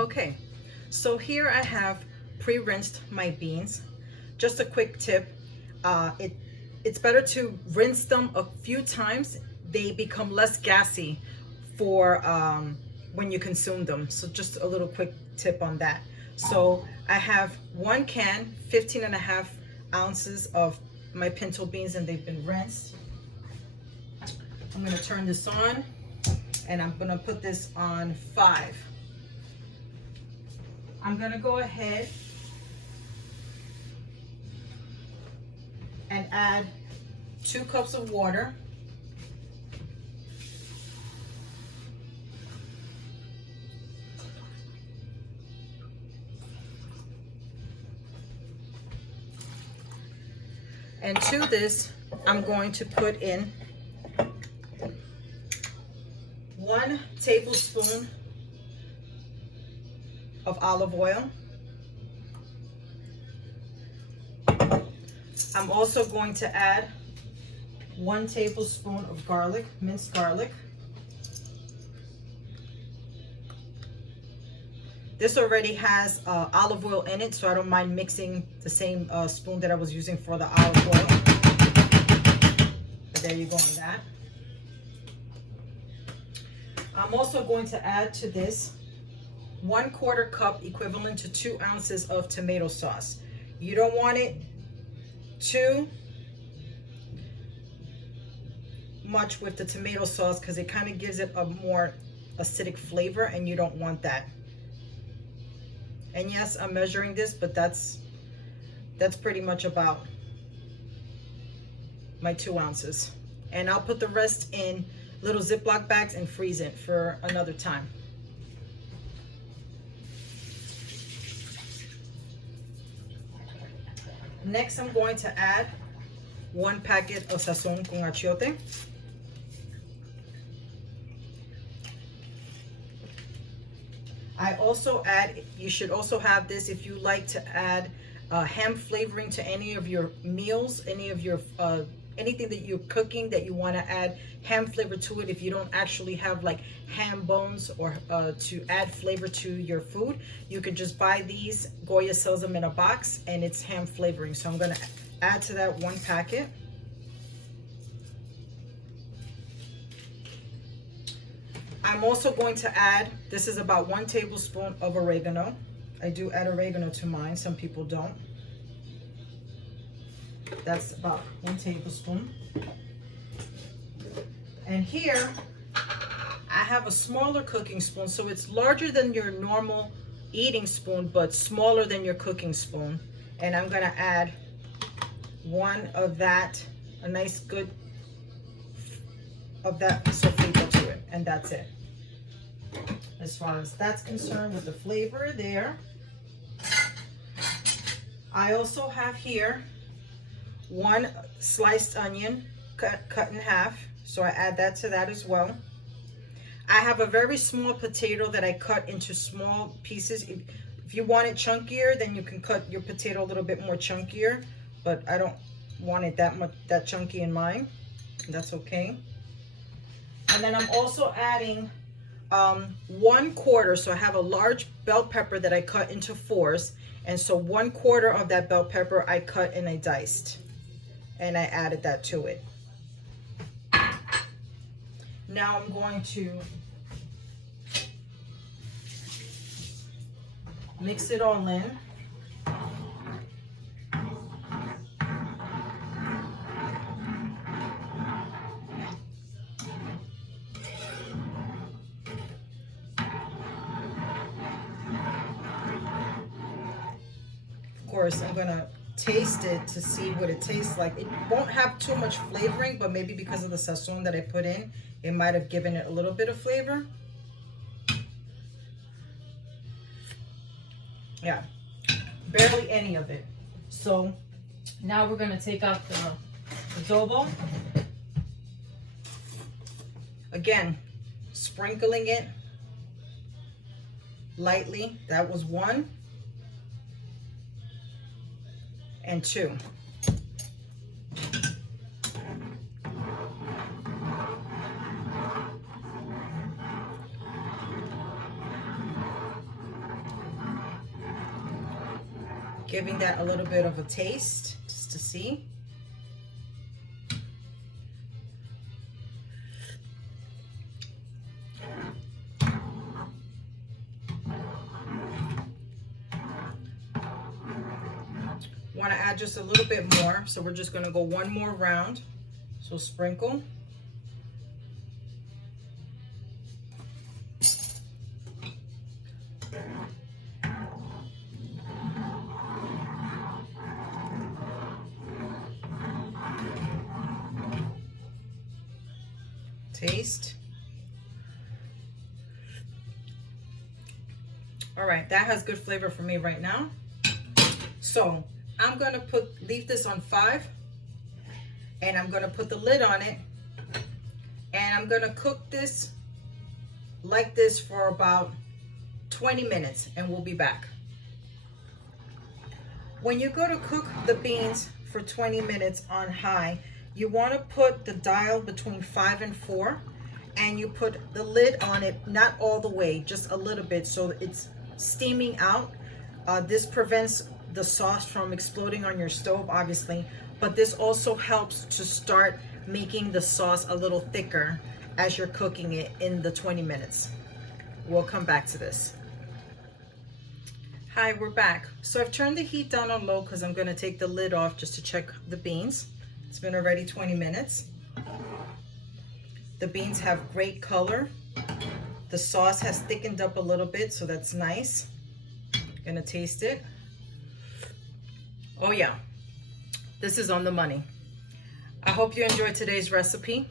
Okay, so here I have pre-rinsed my beans. Just a quick tip, it's better to rinse them a few times. They become less gassy for when you consume them. So just a little quick tip on that. So I have 1 can, 15.5 ounces of my pinto beans, and they've been rinsed. I'm gonna turn this on, and I'm gonna put this on 5. I'm gonna go ahead and add 2 cups of water. And to this, I'm going to put in 1 tablespoon of olive oil. I'm also going to add 1 tablespoon of garlic, minced garlic. This already has olive oil in it, so I don't mind mixing the same spoon that I was using for the olive oil. But there you go on that. I'm also going to add to this 1/4 cup, equivalent to 2 ounces of tomato sauce. You don't want it too much with the tomato sauce because it kind of gives it a more acidic flavor, and you don't want that. And yes, I'm measuring this, but that's pretty much about my 2 ounces. And I'll put the rest in little Ziploc bags and freeze it for another time. Next, I'm going to add 1 packet of Sazon con Achiote. I also add, you should also have this if you like to add ham flavoring to any of your meals, any of your anything that you're cooking that you want to add ham flavor to it. If you don't actually have like ham bones or to add flavor to your food, you could just buy these. Goya sells them in a box, and it's ham flavoring. So I'm going to add to that 1 packet. I'm also going to add, this is about 1 tablespoon of oregano. I do add oregano to mine. Some people don't. That's about 1 tablespoon. And here, I have a smaller cooking spoon. So it's larger than your normal eating spoon, but smaller than your cooking spoon. And I'm going to add 1 of that, a nice good of that Sofrito to it. And that's it. As far as that's concerned with the flavor there. I also have here 1 sliced onion cut in half. So I add that to that as well. I have a very small potato that I cut into small pieces. If you want it chunkier, then you can cut your potato a little bit more chunkier. But I don't want it that chunky in mine. That's okay. And then I'm also adding 1/4, so I have a large bell pepper that I cut into 4s, and so 1/4 of that bell pepper I cut and I diced, and I added that to it. Now I'm going to mix it all in. Of course, I'm gonna taste it to see what it tastes like. It won't have too much flavoring, but maybe because of the Sazon that I put in, it might have given it a little bit of flavor. Yeah, barely any of it. So now we're gonna take out the adobo. Again, sprinkling it lightly. That was 1 and 2. Giving that a little bit of a taste, just to see. Want to add just a little bit more, so we're just going to go one more round. So sprinkle. Taste. All right, that has good flavor for me right now. So I'm gonna leave this on 5, and I'm gonna put the lid on it, and I'm gonna cook this like this for about 20 minutes, and we'll be back. When you go to cook the beans for 20 minutes on high, you want to put the dial between 5 and 4, and you put the lid on it, not all the way, just a little bit, so it's steaming out. This prevents the sauce from exploding on your stove, obviously, but this also helps to start making the sauce a little thicker as you're cooking it in the 20 minutes. We'll come back to this. Hi, we're back. So I've turned the heat down on low because I'm going to take the lid off just to check the beans. It's been already 20 minutes. The beans have great color. The sauce has thickened up a little bit, so that's nice. Gonna taste it. Oh yeah, this is on the money. I hope you enjoyed today's recipe.